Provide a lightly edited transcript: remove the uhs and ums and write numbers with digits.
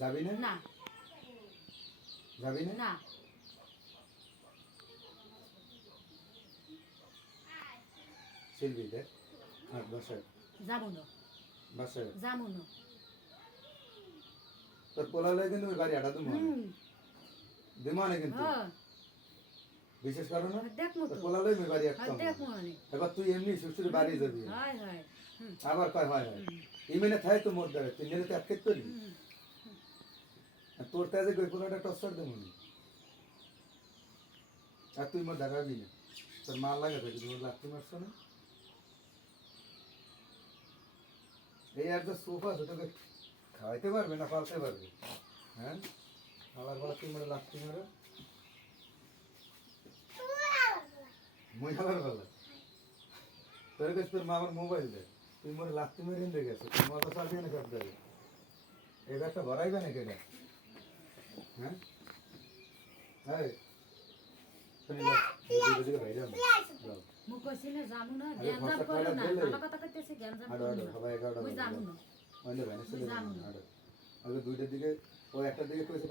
যাবি না? না যাবি না? না শিল্পী দেখ আর বাসায় যাবো না বাসায় যাবো না তোর পোলালে কিন্তু ওই বাড়ি আটা তুমি দিমানে কিন্তু হ্যাঁ বিশেষ কারণ দেখমু তোর তো পোলালে ওই বাড়ি একটা দেখমু আমি এবার তুই এমনি শ্বশুরে বাড়ি যাবি হয় হয় আবার কয় হয় হয় ইমেনে থাই তো মোর দ্বারা তুই নেলে তো আটকে করি আর তোর তাজে গই পোলাটা টসর দেবো আর তুই মোর দেখাবি না তোর মাল লাগে তো তুমি লাগতে মারছো না এই আর তো সোফা তোকে খাওয়াইতে পারবে না পালতে পারবে হ্যাঁ খাবার বেলা তুই মোড়ে লাগতে মারো মই খাবার বেলা তোর কাছে তোর মা আমার মোবাইল দেয় তুই মোড়ে লাগতে মেরে এনে গেছে তুই মা তো চালিয়ে না কাটতে হবে এই ব্যাগটা ভরাইবে না কেটে হ্যাঁ এই তুমি দিকে বাইরে যাও মুখ কইছি না যাবো না আরে গ্যাঞ্জাম খরচা করো করা না দিলে। আমার কথা কইতেছে গ্যাঞ্জাম আড়ো করো আড়ো না সবাই 11টা ওই যাবো না ওই ভাই চলে যাবো না। আড়ো আগে 2টার দিকে ও 1টার দিকে কইছে